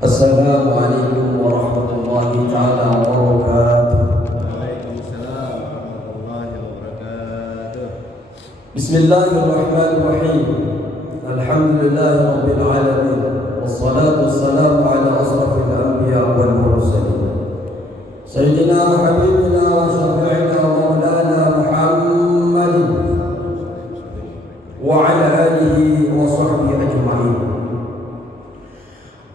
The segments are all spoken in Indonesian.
Assalamualaikum warahmatullahi taala wabarakatuh. Waalaikumsalam warahmatullahi wabarakatuh. Bismillahirrahmanirrahim. Alhamdulillahirabbil alamin. Wassalatu wassalamu ala asrafil anbiya wal mursalin. Sayyidina wa habibina wa syafi'ina wa maulana Muhammadin wa ala alihi wa sahbihi ajma'in.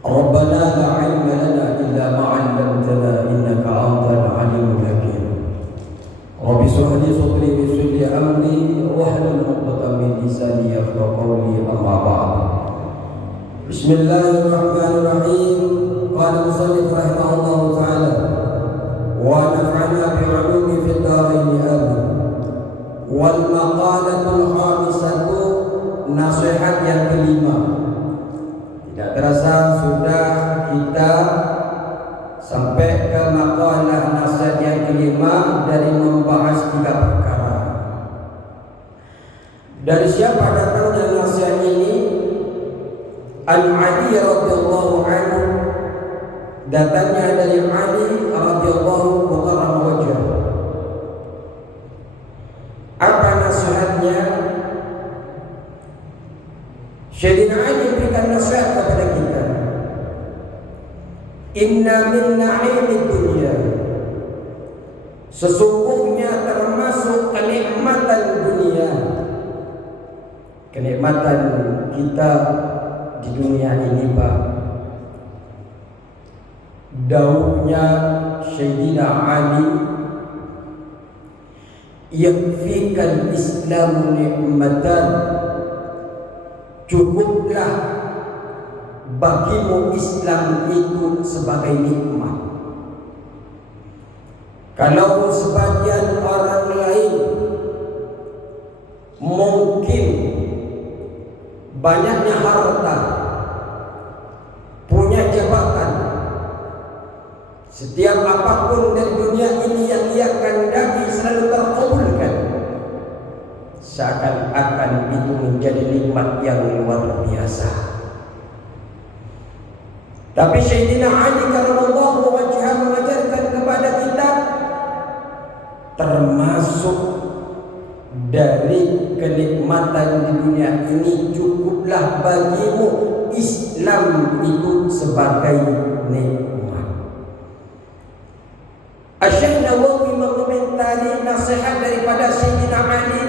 ربنا لا علم لنا إلا ما علمتنا إنك أنت العليم الحكيم رب اشرح لي صدري ويسر لي أمري واحلل عقدة من لساني يفقهوا قولي أما بعد بسم الله الرحمن الرحيم قال المصنف رحمه الله تعالى ونفعنا بعلوم في الدارين آمين والمقالة الخامسة nasihat yang kelima. Tidak terasa sudah kita sampai ke makalah nasihat yang kelima dari membahas 3 perkara. Dari siapa datangnya nasihat ini? Al-Ali radhiyallahu anhu. Datangnya dari Ali radhiyallahu mukarram wajah. Apa nasihatnya? Sayyidina Ali berikan nasihat kepada kita. Inna min na'imid dunya, sesungguhnya termasuk kenikmatan dunia, kenikmatan kita di dunia ini, Pak. Dauhnya Sayyidina Ali, yakfikal islamu ni'matan, cukuplah bagimu Islam itu sebagai nikmat. Kalau sebagian orang lain mungkin banyaknya harta, punya jabatan, setiap apapun dari dunia ini yang ia kehendaki selalu terkabulkan, seakan-akan itu menjadi nikmat yang luar biasa. Tapi Sayyidina Ali karramallahu wajhahu mengajarkan kepada kita, termasuk dari kenikmatan di dunia ini, cukuplah bagimu Islam itu sebagai nikmat. Asy-Syaikh Nawawi mengomentari nasihat daripada Sayyidina Ali,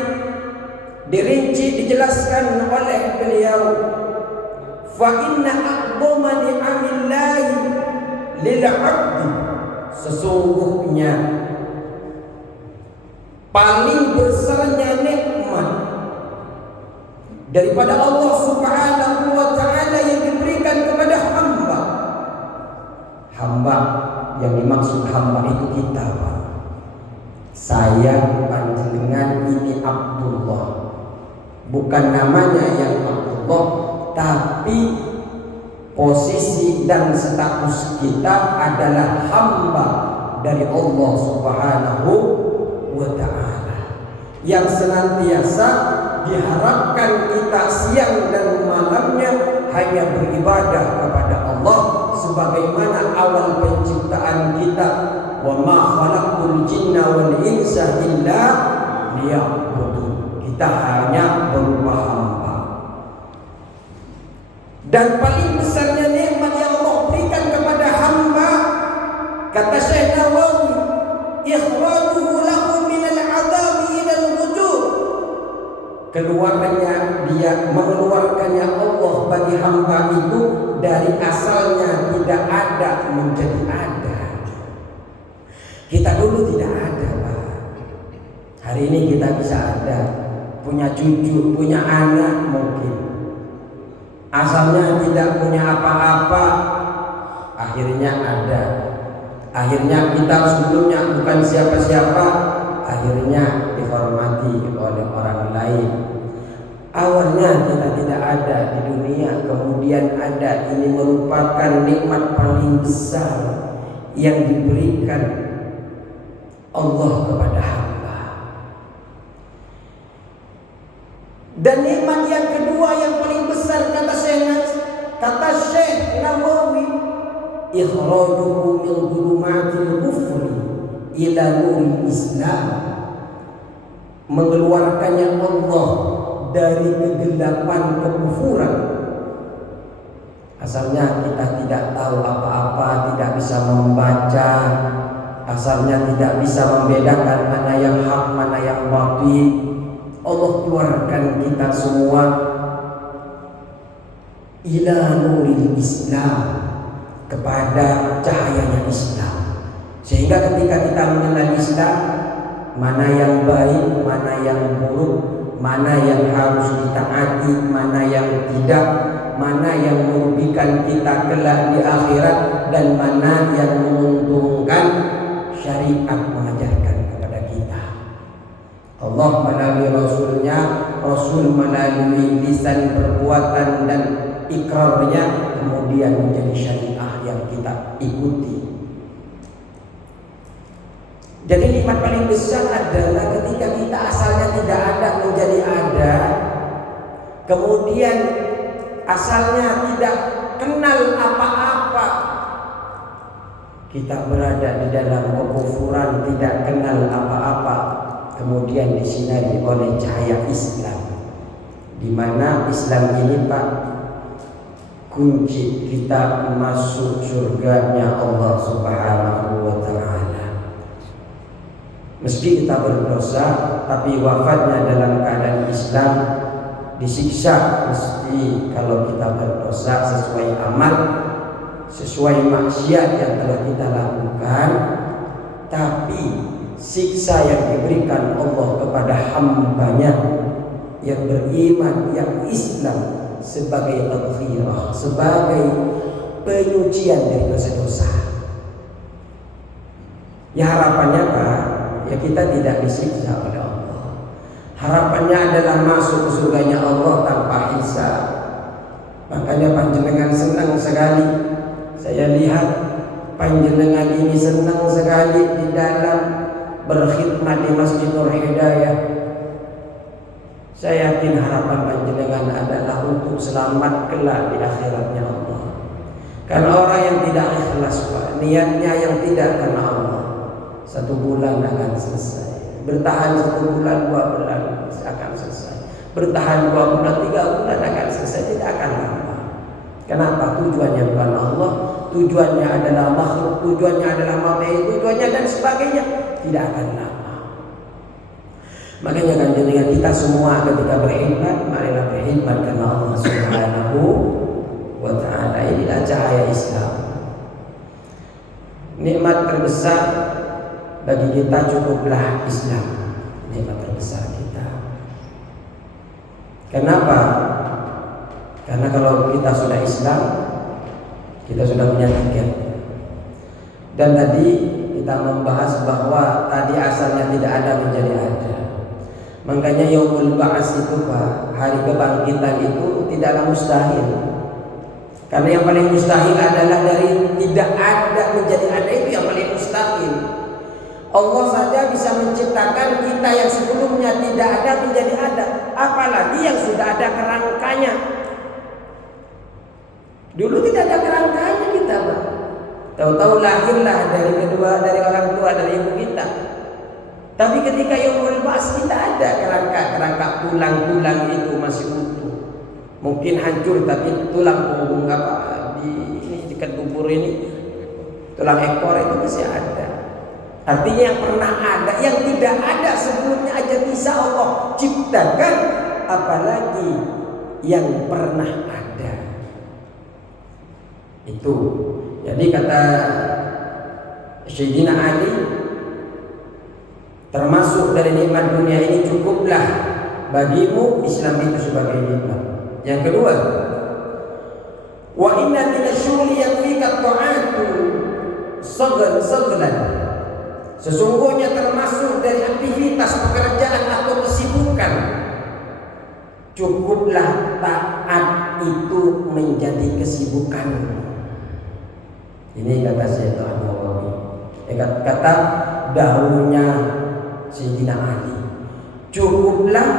dirinci dijelaskan oleh beliau, fa inna a'dhama ni'amillahi lil 'abdi, sesungguhnya paling besarnya nikmat daripada Allah Subhanahu wa taala yang diberikan kepada hamba. Hamba yang dimaksud hamba itu kita, Pak. Saya panjenengan ini Abdullah. Bukan namanya yang Abdullah, tapi posisi dan status kita adalah hamba dari Allah Subhanahu wa ta'ala, yang senantiasa diharapkan kita siang dan malamnya hanya beribadah kepada Allah sebagaimana awal penciptaan kita, wa ma khalaqtul jinna wal insa illa liya'budun. Kita hanya berupa hamba. Dan paling besarnya nikmat yang Allah berikan kepada hamba, kata Syekh Nawawi, ikhrajuhu lahu min al-'adzabi ila al-wujud, mengeluarkannya Allah bagi hamba itu dari asalnya tidak ada menjadi ada. Kita dulu tidak ada, Pak. Hari ini kita bisa ada, punya cucu, punya anak mungkin. Asalnya tidak punya apa-apa, akhirnya ada. Akhirnya kita sebelumnya bukan siapa-siapa, akhirnya dihormati oleh orang lain. Awalnya kita tidak ada di dunia, kemudian ada. Ini merupakan nikmat paling besar yang diberikan Allah kepada hamba. Dan nikmat yang kedua yang paling besar, kata Syekh Nawawi, ikhrajuhu min dhulumatil kufri ila nuril Islam, mengeluarkannya Allah dari kegelapan kekufuran. Asalnya kita tidak tahu apa-apa, tidak bisa membaca, asalnya tidak bisa membedakan mana yang hak, mana yang batil. Allah keluarkan kita semua ila nuril Islam, kepada cahayanya Islam. Sehingga ketika kita mengenal Islam, mana yang baik, mana yang buruk, mana yang harus ditaati, mana yang tidak, mana yang merugikan kita kelak di akhirat, dan mana yang menguntungkan, syariat mengajarkan kepada kita. Allah melalui Rasulnya, Rasul melalui lisan, perbuatan dan ikrarnya, kemudian menjadi syariah yang kita ikuti. Jadi nikmat paling besar adalah ketika kita asalnya tidak ada menjadi ada, kemudian asalnya tidak kenal apa-apa, kita berada di dalam kekufuran, tidak kenal apa-apa, kemudian disinari oleh cahaya Islam, di mana Islam ini Pak, kunci kita masuk surganya Allah Subhanahu wa ta'ala. Meski kita berdosa, tapi wafatnya dalam keadaan Islam, disiksa mesti kalau kita berdosa sesuai amal, sesuai maksiat yang telah kita lakukan. Tapi siksa yang diberikan Allah kepada hambanya yang beriman, yang Islam, sebagai taghfirah, sebagai penyucian dari dosa-dosa. Ya harapannya Pak, ya kita tidak disiksa oleh Allah. Harapannya adalah masuk ke surganya Allah tanpa hisab. Makanya panjenengan senang sekali, saya lihat panjenengan ini senang sekali di dalam berkhidmat di Masjid Nur Hidayah. Saya yakin harapan panjenengan adalah untuk selamat kelak di akhiratnya Allah. Karena orang yang tidak ikhlas Pak, niatnya yang tidak karena Allah, 1 bulan akan selesai. Bertahan 1 bulan, 2 bulan akan selesai. Bertahan 2 bulan, 3 bulan akan selesai, tidak akan lama. Kenapa? Tujuannya bukan Allah, tujuannya adalah makhluk, tujuannya adalah materi, tujuannya dan sebagainya, tidak akan lama. Makanya kan dengan kita semua ketika berkhidmat, marilah berkhidmat karena Allah Subhanahu wa ta'ala. Inilah cahaya Islam. Nikmat terbesar bagi kita cukuplah Islam, nikmat terbesar kita. Kenapa? Karena kalau kita sudah Islam, kita sudah punya tiket. Dan tadi kita membahas bahwa tadi asalnya tidak ada menjadi ada. Makanya yaumul ba'ats itu Pak, hari kebangkitan itu tidaklah mustahil. Karena yang paling mustahil adalah dari tidak ada menjadi ada, itu yang paling mustahil. Allah saja bisa menciptakan kita yang sebelumnya tidak ada menjadi ada, apalagi yang sudah ada kerangkanya. Dulu tidak ada kerangkanya kita Pak. Tahu-tahu lahirlah dari orang tua, dari ibu kita. Tapi ketika yaumul ba'ats kita ada kerangka tulang-tulang itu masih utuh. Mungkin hancur tapi tulang punggung di dekat kubur ini, tulang ekor itu masih ada. Artinya yang pernah ada, yang tidak ada sebelumnya aja bisa Allah ciptakan, apalagi yang pernah ada. Itu. Jadi kata Sayyidina Ali, termasuk dari nikmat dunia ini cukuplah bagimu Islam itu sebagai nikmat. Yang kedua, wa inna minasyghuli yakfika ta'atu saglan. Sesungguhnya termasuk dari aktivitas pekerjaan atau kesibukan, cukuplah taat itu menjadi kesibukan. Ini kata Syekh Nawawi. Kata dahulunya Sayyidina Ali, cukuplah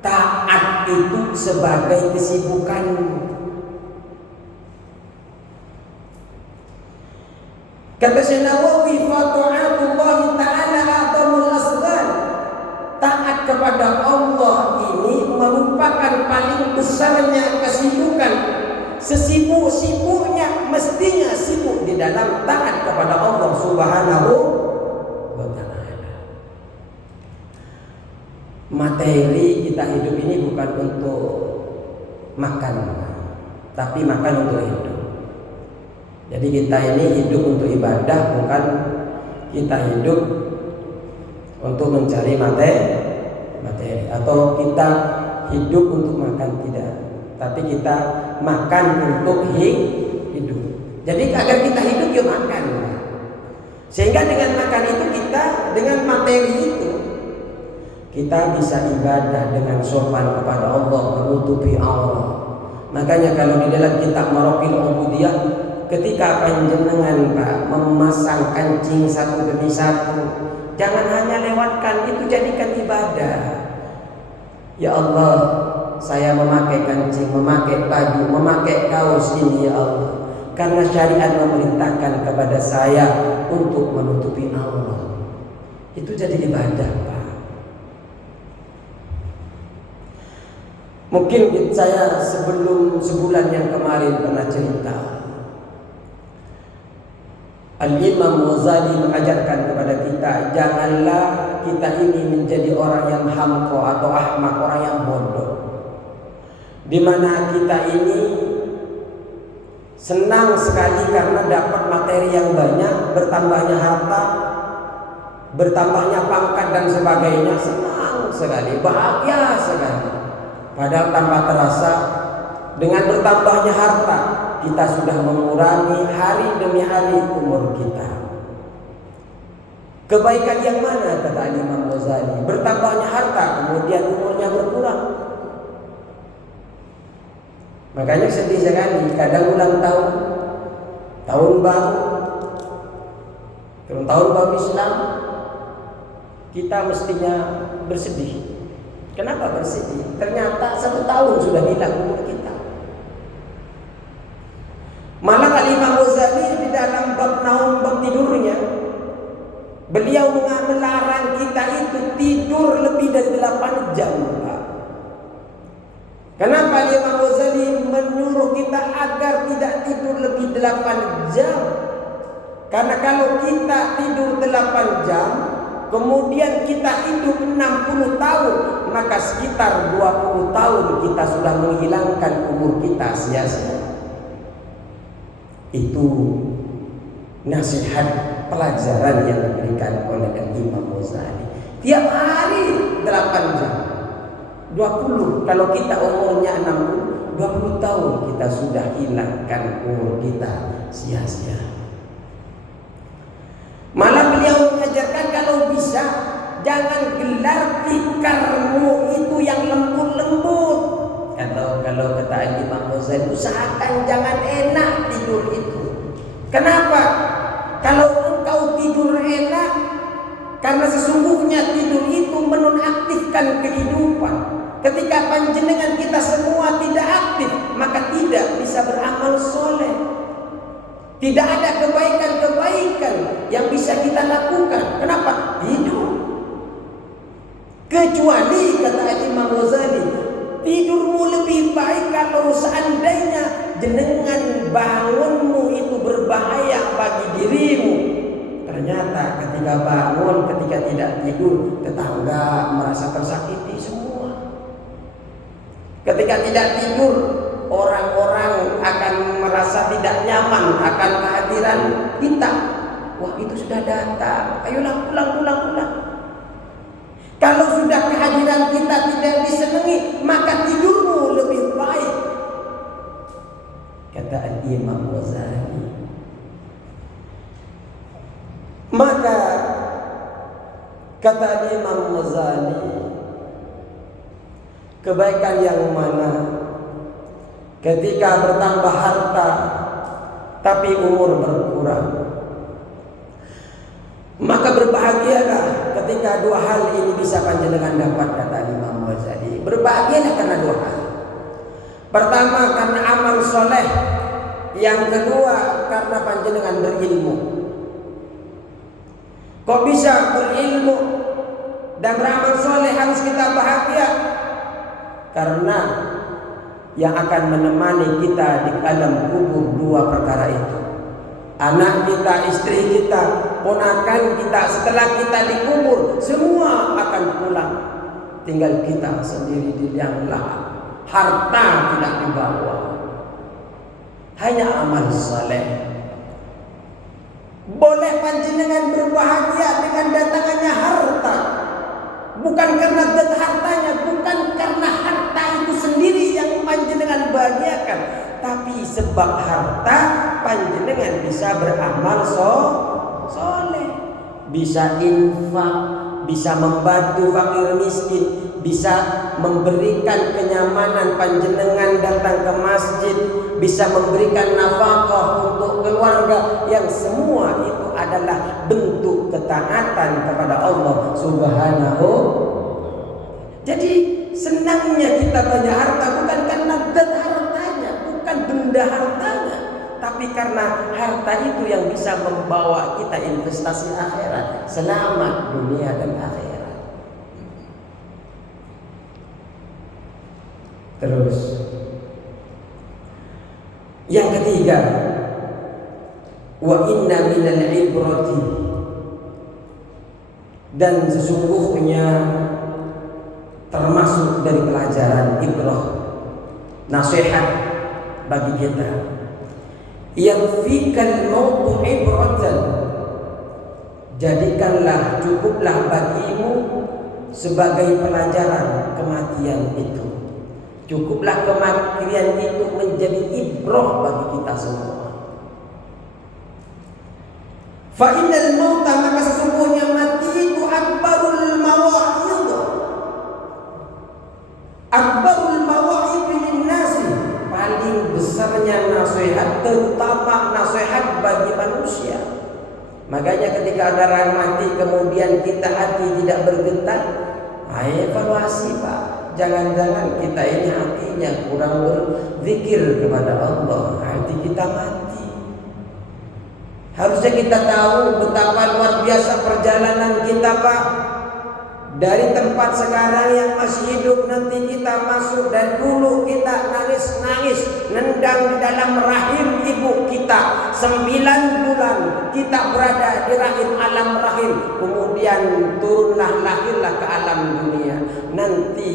taat itu sebagai kesibukan. Kata Syekh Nawawi, fa ta'atullah ta'ala a'dhamul asghar. Taat kepada Allah ini merupakan paling besarnya kesibukan. Sesibuk-sibuknya mestinya sibuk di dalam taat kepada Allah Subhanahu wa ta'ala. Materi kita hidup ini bukan untuk makan, tapi makan untuk hidup. Jadi kita ini hidup untuk ibadah, bukan kita hidup untuk mencari materi, atau kita hidup untuk makan, tidak, tapi kita makan untuk hidup. Jadi agar kita hidup ya makan, sehingga dengan makan itu kita, dengan materi itu kita bisa ibadah dengan sopan kepada Allah, menutupi aurat. Makanya kalau di dalam kitab Maraqil Ubudiyah, ketika panjenengan Pak memasang kancing satu demi satu, jangan hanya lewatkan, itu jadikan ibadah. Ya Allah, saya memakai kancing, memakai baju, memakai kaos ini ya Allah, karena syariat memerintahkan kepada saya untuk menutupi aurat. Itu jadi ibadah Pak. Mungkin saya sebelum sebulan yang kemarin pernah cerita, Al-Imam Ghazali mengajarkan kepada kita, janganlah kita ini menjadi orang yang hamko atau ahmak, orang yang bodoh, di mana kita ini senang sekali karena dapat materi yang banyak, bertambahnya harta, bertambahnya pangkat dan sebagainya, senang sekali, bahagia sekali. Padahal tanpa terasa, dengan bertambahnya harta, kita sudah mengurangi hari demi hari umur kita. Kebaikan yang mana, kata Imam Ghazali? Bertambahnya harta, kemudian umurnya berkurang. Makanya sedih sekali, kadang ulang tahun, tahun baru, tahun baru Islam, kita mestinya bersedih. Kenapa bersedih? Ternyata 1 tahun sudah hilang umur kita. Malah Imam Ghazali di dalam bab naum, bab tidurnya, beliau melarang kita itu tidur lebih dari 8 jam. Kenapa Imam Ghazali menyuruh kita agar tidak tidur lebih 8 jam? Karena kalau kita tidur 8 jam, kemudian kita hidup 60 tahun, maka sekitar 20 tahun kita sudah menghilangkan umur kita sia-sia. Itu nasihat pelajaran yang diberikan oleh Imam Ghazali. Tiap hari 8 jam, 20. Kalau kita umurnya 60, 20 tahun kita sudah hilangkan umur kita sia-sia. Malah beliau mengajarkan kalau bisa jangan gelar tikarmu itu yang lembut-lembut. Kalau kata Imam Ghazali, usahakan jangan enak tidur itu. Kenapa? Kalau engkau tidur enak, karena sesungguhnya tidur itu menonaktifkan kehidupan. Ketika panjenengan kita semua tidak aktif, maka tidak bisa beramal soleh. Tidak ada kebaikan-kebaikan yang bisa kita lakukan. Kenapa? Hidup. Kecuali kata Imam Ghazali, tidurmu lebih baik kalau seandainya jenengan bangunmu itu berbahaya bagi dirimu. Ternyata ketika bangun, ketika tidak tidur, tetangga merasa tersakiti semua. Ketika tidak tidur, orang-orang akan merasa tidak nyaman akan kehadiran kita. Wah, itu sudah datang, ayolah pulang. Kalau sudah kehadiran kita tidak disenangi, maka tidurmu lebih baik, kata Imam Ghazali. Maka kata Imam Ghazali, kebaikan yang mana ketika bertambah harta tapi umur berkurang? Maka berbahagialah ketika 2 hal ini bisa panjenengan dapat, kata Imam Ghazali. Berbahagialah karena 2 hal. Pertama, karena amal soleh. Yang kedua, karena panjenengan berilmu. Kok bisa berilmu dan beramal soleh harus kita bahagia? Karena yang akan menemani kita di alam kubur dua perkara itu. Anak kita, istri kita, ponakan kita setelah kita dikubur, semua akan pulang. Tinggal kita sendiri di liang lahat. Harta tidak dibawa, hanya amal saleh. Boleh panjenengan berbahagia dengan datangnya harta, bukan karena hartanya, bukan karena harta itu sendiri yang panjenengan bahagiakan, tapi sebab harta panjenengan bisa beramal soleh, bisa infak, bisa membantu fakir miskin, bisa memberikan kenyamanan panjenengan datang ke masjid, bisa memberikan nafkah untuk keluarga, yang semua itu adalah bentuk ketaatan kepada Allah Subhanahu. Jadi senangnya kita banyak harta bukan karena hartanya, bukan benda hartanya, tapi karena harta itu yang bisa membawa kita investasi akhirat, selamat dunia dan akhirat. Terus yang ketiga, wa inna minal ibrati, dan sesungguhnya termasuk dari pelajaran ibrah, nasihat bagi kita, yang fikal mautu ibratan, jadikanlah, cukuplah bagimu sebagai pelajaran kematian itu. Cukuplah kematian itu menjadi ibrah bagi kita semua. Fa innal mauta, maka sesungguhnya mati itu akbarul mawa'id. Akbarul mawa'id linnasi, paling besarnya nasihat, terutama nasihat bagi manusia. Makanya ketika ada orang mati kemudian kita hati tidak bergetar, ayo evaluasi Pak. Jangan-jangan kita ini hatinya kurang berzikir kepada Allah, hati kita mati. Harusnya kita tahu betapa luar biasa perjalanan kita Pak. Dari tempat sekarang yang masih hidup, nanti kita masuk, dan dulu kita nangis-nangis nendang di dalam rahim ibu kita 9 bulan kita berada di rahim alam rahim, kemudian turunlah, lahirlah ke alam dunia, nanti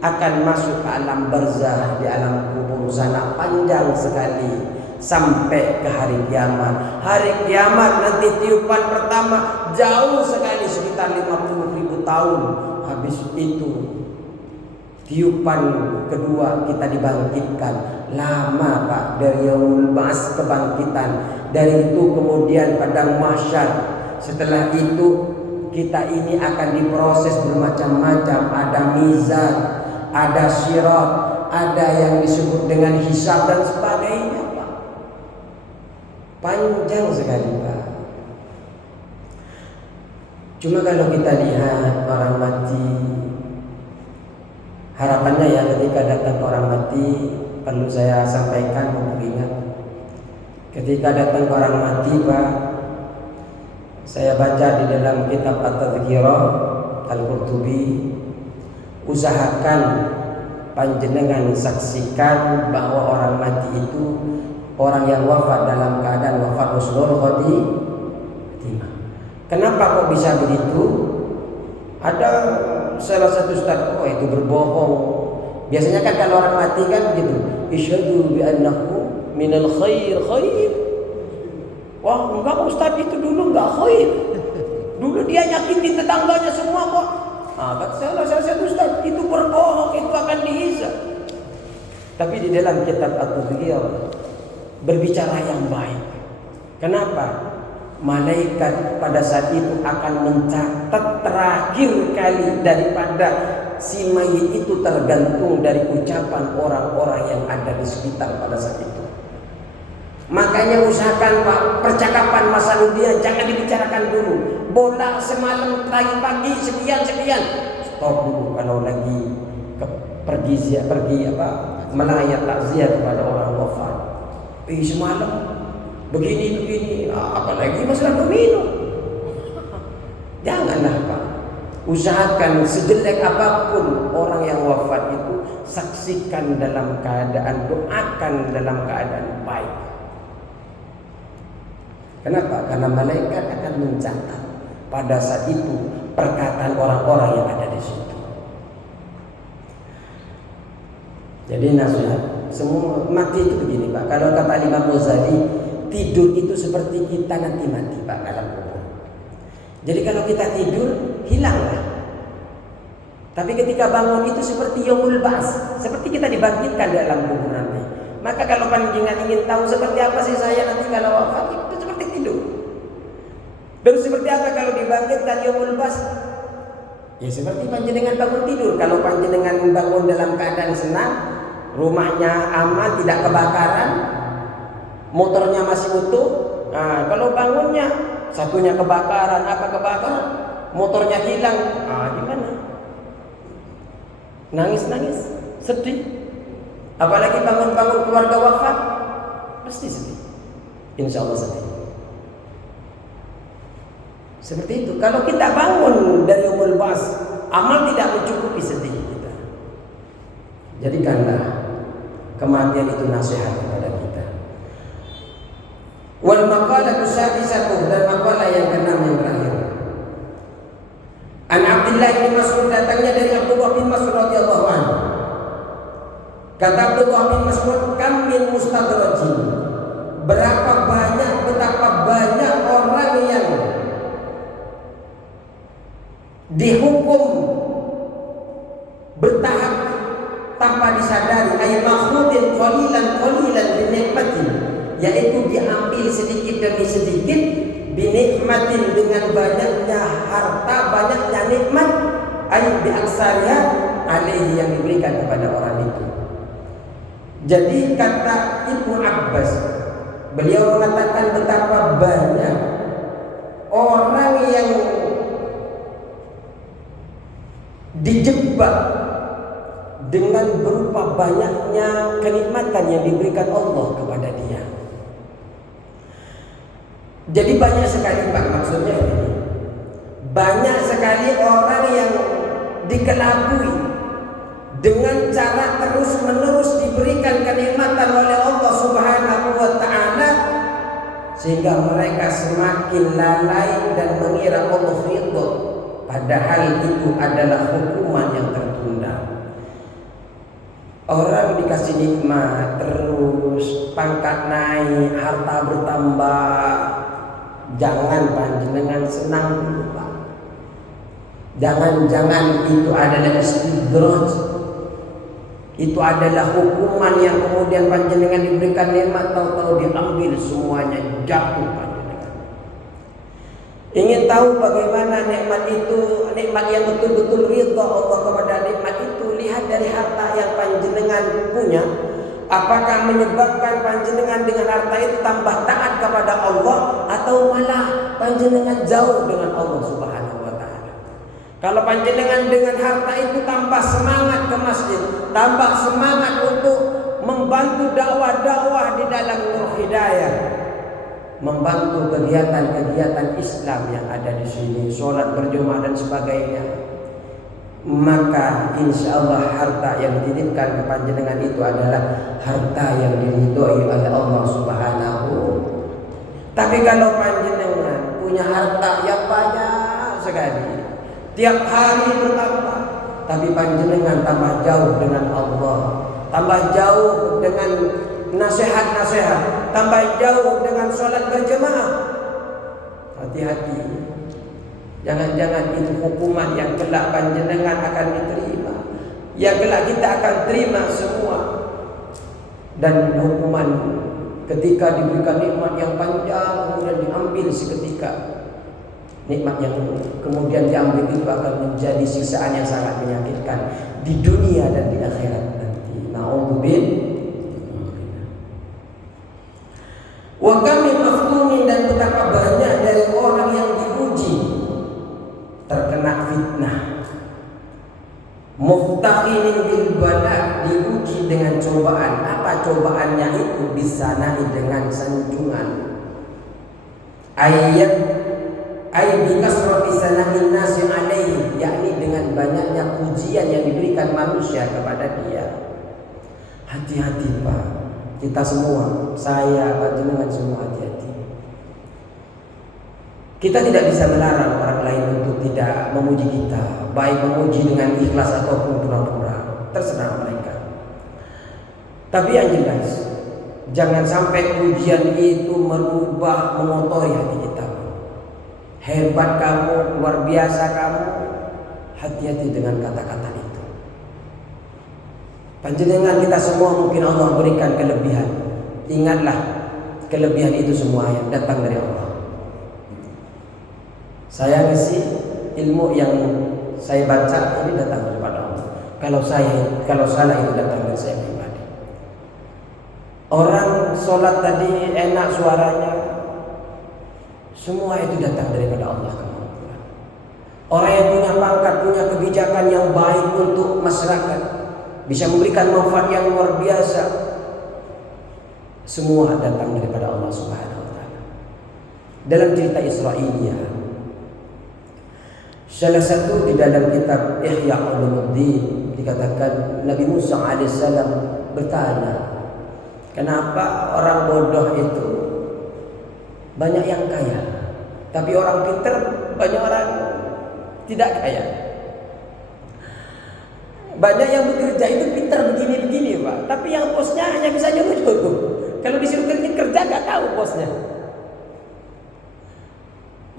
akan masuk ke alam barzah, di alam kubur sana panjang sekali sampai ke hari kiamat. Hari kiamat nanti tiupan pertama jauh sekali, sekitar 50.000 tahun. Habis itu tiupan kedua kita dibangkitkan, lama Pak, dari yaumul ba'ats, kebangkitan. Dari itu kemudian padang mahsyar. Setelah itu kita ini akan diproses bermacam-macam, ada mizan, ada sirat, ada yang disebut dengan hisab dan sebagainya Pak. Panjang sekali Pak. Cuma kalau kita lihat orang mati, harapannya ya ketika datang orang mati, perlu saya sampaikan untuk ingat, ketika datang orang mati Pak, saya baca di dalam kitab At-Tadhkirah Al-Qurtubi, usahakan panjenengan saksikan bahwa orang mati itu orang yang wafat dalam keadaan wafat husnul khotimah. Kenapa kok bisa begitu? Ada salah satu ustaz, oh itu berbohong. Biasanya kan kalau orang mati kan begitu, isyhadu bi annahu minal khair. Wah, enggak ustaz, itu dulu enggak khair. Dulu dia nyakitin tetangganya semua kok. Kata salah satu ustaz, itu berbohong, itu akan dihisab. Tapi di dalam kitab At-Tadhkirah berbicara yang baik. Kenapa? Malaikat pada saat itu akan mencatat terakhir kali daripada si mayit itu, tergantung dari ucapan orang-orang yang ada di sekitar pada saat itu. Makanya usahakan Pak, percakapan masa dia jangan dibicarakan dulu. Bola semalam pagi-pagi sekian, stop dulu. Kalau lagi pergi melayat takziah kepada orang wafat, semalam begini, apalagi masalah minum. Janganlah Pak. Usahakan sejelek apapun orang yang wafat itu, saksikan dalam keadaan, doakan dalam keadaan baik. Kenapa? Karena malaikat akan mencatat pada saat itu perkataan orang-orang yang ada di situ. Jadi nasihat, semua mati itu begini Pak. Kalau kata Imam Ghazali, tidur itu seperti kita nanti mati Pak dalam kubur. Jadi kalau kita tidur, hilanglah. Tapi ketika bangun itu seperti yaumul ba'ts, seperti kita dibangkitkan dalam kubur nanti. Maka kalau panjenengan ingin tahu seperti apa sih saya nanti kalau wafat, itu seperti tidur. Dan seperti apa kalau dibangkitkan yaumul ba'ts? Ya seperti panjenengan bangun tidur. Kalau panjenengan bangun dalam keadaan senang, rumahnya aman, tidak kebakaran, motornya masih utuh. Nah, kalau bangunnya satunya kebakaran, motornya hilang, gimana? Nangis, sedih. Apalagi bangun-bangun keluarga wafat, pasti sedih. Insya Allah sedih. Seperti itu. Kalau kita bangun dari yaumul ba'ts, amal tidak mencukupi sedih kita. Jadikanlah kematian itu nasihat kepada kita. Wal maqalatu sadisatu, dan maqalah yang keenam yang terakhir. An Abdullah bin Mas'ud, datangnya dari Abdullah bin Mas'ud radhiyallahu anhu. Kata Abdullah bin Mas'ud, kam min mustadrajin. Betapa banyak orang yang dihukum bertahap tanpa disadari, ay makhludin qalilan binikmatin, yaitu diambil sedikit demi sedikit, binikmatin dengan banyaknya harta, banyaknya nikmat, ay biaksarnya alaihi yang diberikan kepada orang itu. Jadi kata Ibnu Abbas, beliau mengatakan betapa banyak orang yang dijebak dengan berupa banyaknya kenikmatan yang diberikan Allah kepada dia. Jadi banyak sekali Pak, maksudnya ini, banyak sekali orang yang dikelabui dengan cara terus-menerus diberikan kenikmatan oleh Allah Subhanahu wa ta'ala, sehingga mereka semakin lalai dan mengira Allah ridho, padahal itu adalah hukuman yang tertunda. Orang dikasih nikmat terus, pangkat naik, harta bertambah, jangan panjenengan senang dulu Pak. Jangan-jangan itu adalah istidraj, itu adalah hukuman yang kemudian panjenengan diberikan nikmat, tahu-tahu diambil semuanya, jatuh panjenengan. Ingin tahu bagaimana nikmat itu, nikmat yang betul-betul ridha Allah kepada nikmat itu, lihat dari harta yang panjenengan punya. Apakah menyebabkan panjenengan dengan harta itu tambah taat kepada Allah, atau malah panjenengan jauh dengan Allah Subhanahu wa ta'ala? Kalau panjenengan dengan harta itu tambah semangat ke masjid, tambah semangat untuk membantu dakwah-dakwah di dalam Nur Hidayah, membantu kegiatan-kegiatan Islam yang ada di sini, sholat berjamaah dan sebagainya, maka insya Allah harta yang dititipkan ke panjenengan itu adalah harta yang diridhoi oleh Allah Subhanahu. Tapi kalau panjenengan punya harta yang banyak sekali, tiap hari bertambah, tapi panjenengan tambah jauh dengan Allah, tambah jauh dengan nasihat-nasihat, tambah jauh dengan sholat berjamaah, hati-hati. Jangan-jangan itu hukuman yang kelak panjenengan akan diterima, yang kelak kita akan terima semua. Dan hukuman ketika diberikan nikmat yang panjang kemudian diambil seketika, nikmat yang kemudian diambil itu akan menjadi siksaan yang sangat menyakitkan di dunia dan di akhirat nanti. Na'udzubillah. Wa kam min maftunin, dan betapa banyak dari orang yang diuji, terkena fitnah, muftahinin bil bala, diuji dengan cobaan. Apa cobaannya itu? Di sana dengan sanjungan, ayat Ai bi kasrati sana'in nasi alaihi, yakni dengan banyaknya pujian yang diberikan manusia kepada dia. Hati-hati Pak, kita semua, saya, panjenengan semua hati-hati. Kita tidak bisa melarang orang lain untuk tidak memuji kita, baik memuji dengan ikhlas ataupun pura-pura, terserah mereka. Tapi yang jelas, jangan sampai pujian itu merubah, mengotori hati kita. Hebat kamu, luar biasa kamu. Hati-hati dengan kata-kata itu. Panjenengan kita semua mungkin Allah berikan kelebihan. Ingatlah, kelebihan itu semua yang datang dari Allah. Saya ngisi ilmu yang saya baca ini datang daripada Allah. Kalau salah itu datang dari saya pribadi. Orang sholat tadi enak suaranya, semua itu datang daripada Allah. Orang yang punya pangkat, punya kebijakan yang baik untuk masyarakat, bisa memberikan manfaat yang luar biasa, semua datang daripada Allah Subhanahu wa taala. Dalam cerita Israiliyah, salah satu di dalam kitab Ihya Ulumuddin dikatakan Nabi Musa alaihissalam bertanya, kenapa orang bodoh itu banyak yang kaya, tapi orang pintar banyak orang tidak kaya. Banyak yang bekerja itu pintar begini-begini Pak, tapi yang bosnya hanya bisa nyuruh-nyuruh. Kalau disuruh kerja nggak tahu bosnya.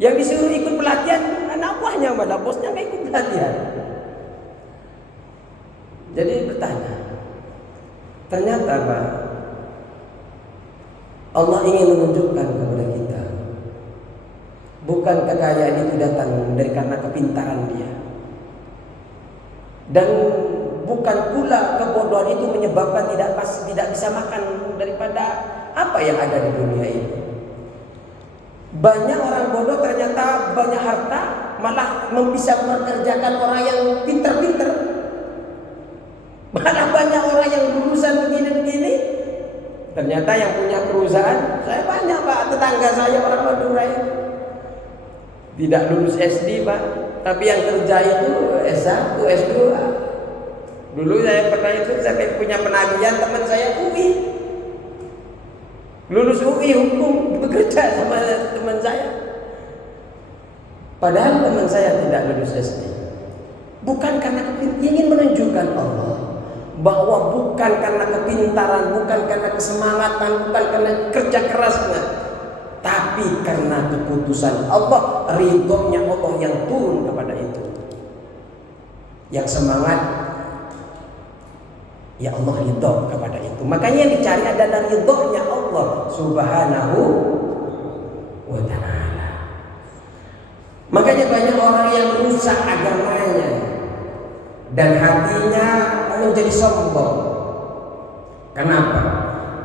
Yang disuruh ikut pelatihan anak buahnya, malah bosnya nggak ikut pelatihan. Jadi bertanya, ternyata Pak, Allah ingin menunjukkan kepada kita, bukan kekayaan itu datang dari karena kepintaran dia, dan bukan pula kebodohan itu menyebabkan tidak bisa makan daripada apa yang ada di dunia ini. Banyak orang bodoh ternyata banyak harta, malah bisa mempekerjakan orang yang pintar-pintar. Malah banyak orang yang lulusan begini-begini, ternyata yang punya perusahaan, saya banyak Pak, tetangga saya orang Madura itu tidak lulus SD Pak, tapi yang kerja itu S1, S2. Dulu saya pernah itu, saya punya penagihan teman saya UI, lulus UI hukum, bekerja sama teman saya. Padahal teman saya tidak lulus SD. Bukan karena ingin menunjukkan Allah bahwa bukan karena kepintaran, bukan karena kesemangatan, bukan karena kerja kerasnya, tapi karena keputusan Allah, ridhonya Allah yang turun kepada itu. Yang semangat, ya Allah ridho kepada itu. Makanya yang dicari adalah ridhonya Allah Subhanahu wa ta'ala. Makanya banyak orang yang rusak agamanya dan hatinya menjadi sombong. Kenapa?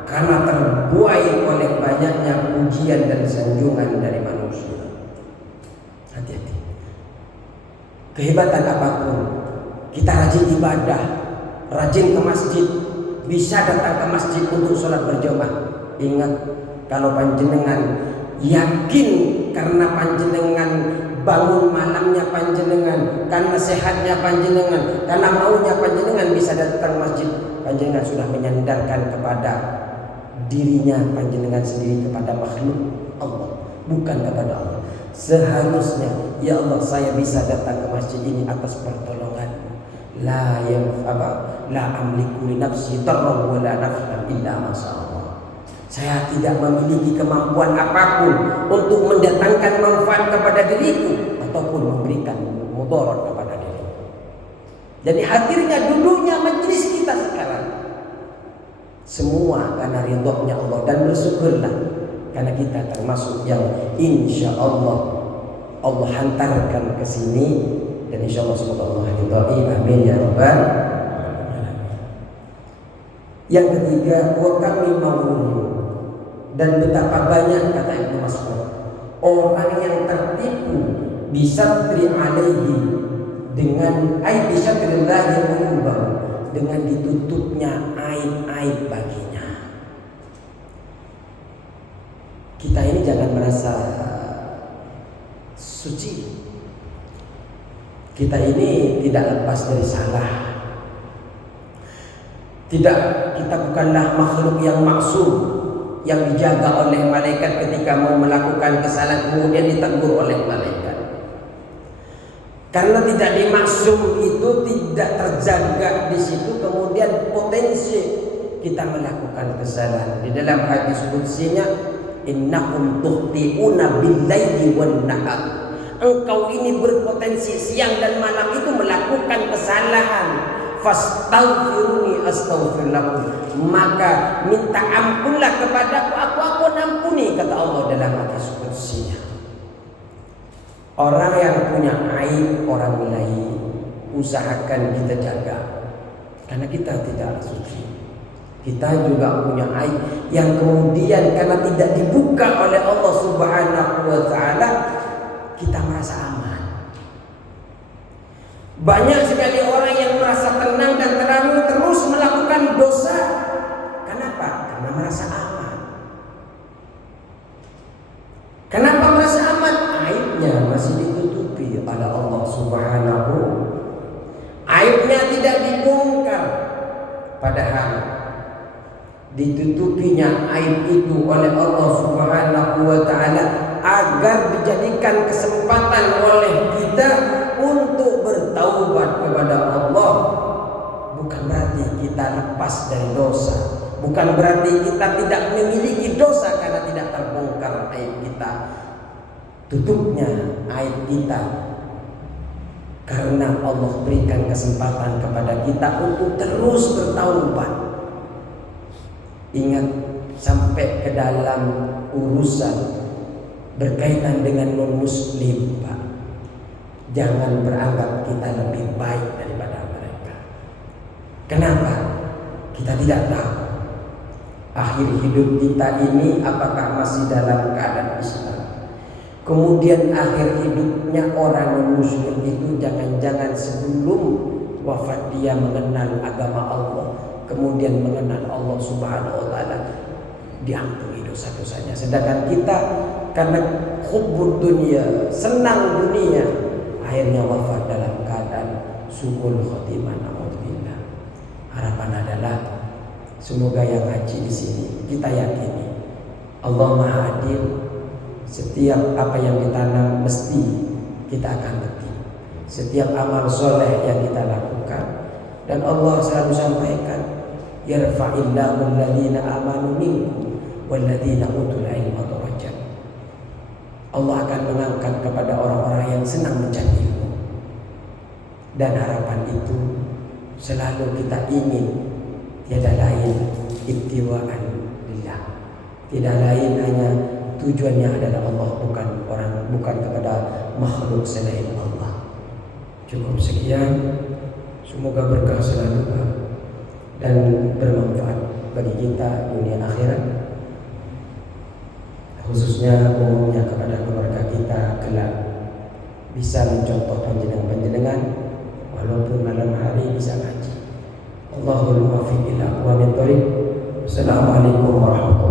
Karena terbuai oleh banyaknya pujian dan sanjungan dari manusia. Hati-hati. Kehebatan apapun, kita rajin ibadah, rajin ke masjid, bisa datang ke masjid untuk sholat berjamaah. Ingat, kalau panjenengan yakin karena panjenengan bangun malamnya panjenengan, karena sehatnya panjenengan, karena maunya panjenengan bisa datang masjid, panjenengan sudah menyandarkan kepada dirinya panjenengan sendiri, kepada makhluk Allah, bukan kepada Allah. Seharusnya, ya Allah, saya bisa datang ke masjid ini atas pertolongan. La amliku li nafsi darran wa la naf'an illa ma Allah. Saya tidak memiliki kemampuan apapun untuk mendatangkan manfaat kepada diriku ataupun memberikan mudarat kepada diriku. Jadi hadirnya dulunya majelis kita sekarang semua karena ridhonya Allah, dan bersyukurlah karena kita termasuk yang insya Allah Allah hantarkan ke sini, dan insya Allah semoga Allah ridhai. Amin ya rabbal alamin. Yang ketiga, wa kami mawlud, dan betapa banyak, kata Ibnu Mas'ud, orang yang tertipu bisatri alaihi, dengan bisatrillah qulubah, dengan ditutupnya aib-aib baginya. Kita ini jangan merasa suci. Kita ini tidak lepas dari salah. Kita bukanlah makhluk yang maksum, yang dijaga oleh malaikat ketika mau melakukan kesalahan kemudian ditegur oleh malaikat. Karena tidak dimaksum itu tidak terjaga di situ, kemudian potensi kita melakukan kesalahan. Di dalam hadis qudsiynya, innakum tukhti'una bil-laili wan-nahar. Engkau ini berpotensi siang dan malam itu melakukan kesalahan. Fastaghfiruni astaghfir lakum. Maka minta ampunlah kepadaku, aku ampuni, kata Allah dalam hadis qudsiynya. Orang yang punya aib orang lain usahakan kita jaga, karena kita tidak suci. Kita juga punya aib yang kemudian karena tidak dibuka oleh Allah Subhanahu wa taala, kita merasa aman. Banyak sekali orang yang merasa tenang dan tenang terus melakukan dosa. Kenapa? Karena merasa aman. Kenapa merasa aman? Aibnya masih ditutupi oleh Allah Subhanahu. Aibnya tidak dibongkar, padahal ditutupinya aib itu oleh Allah Subhanahu wa taala agar dijadikan kesempatan oleh kita untuk bertaubat kepada Allah. Bukan berarti kita lepas dari dosa, bukan berarti kita tidak memiliki dosa karena tidak terbongkar aib kita. Tutupnya aib kita karena Allah berikan kesempatan kepada kita untuk terus bertaubat. Ingat, sampai ke dalam urusan berkaitan dengan non-muslim, Pak, jangan beranggap kita lebih baik daripada mereka. Kenapa? Kita tidak tahu akhir hidup kita ini apakah masih dalam keadaan Islam. Kemudian akhir hidupnya orang non-muslim itu jangan-jangan sebelum wafat dia mengenal agama Allah, kemudian mengenal Allah Subhanahu wa taala, diampuni dosa-dosanya. Sedangkan kita karena hubbud dunia, senang dunia, akhirnya wafat dalam keadaan su'ul khotimah, naudzubillah. Harapan adalah semoga yang haji di sini kita yakini Allah Maha Adil. Setiap apa yang ditanam mesti kita akan petik. Setiap amal soleh yang kita lakukan, dan Allah selalu sampaikan, yarfa'illahu alladhina amanu minkum walladhina utul ilma darajat. Allah akan mengangkat kepada orang-orang yang senang mencari ilmu. Dan harapan itu selalu kita ingin, tiada lain ittiwa'an lillah. Tidak lain, hanya tujuannya adalah Allah, bukan kepada makhluk selain Allah. Cukup sekian, semoga berkah selalu dan bermanfaat bagi kita dunia akhirat, khususnya umumnya kepada keluarga kita kelak bisa mencontoh panjenengan walaupun malam hari bisa ngaji. Allahul muwaffiq ila aqwamit thoriq. Assalamualaikum warahmatullahi wabarakatuh.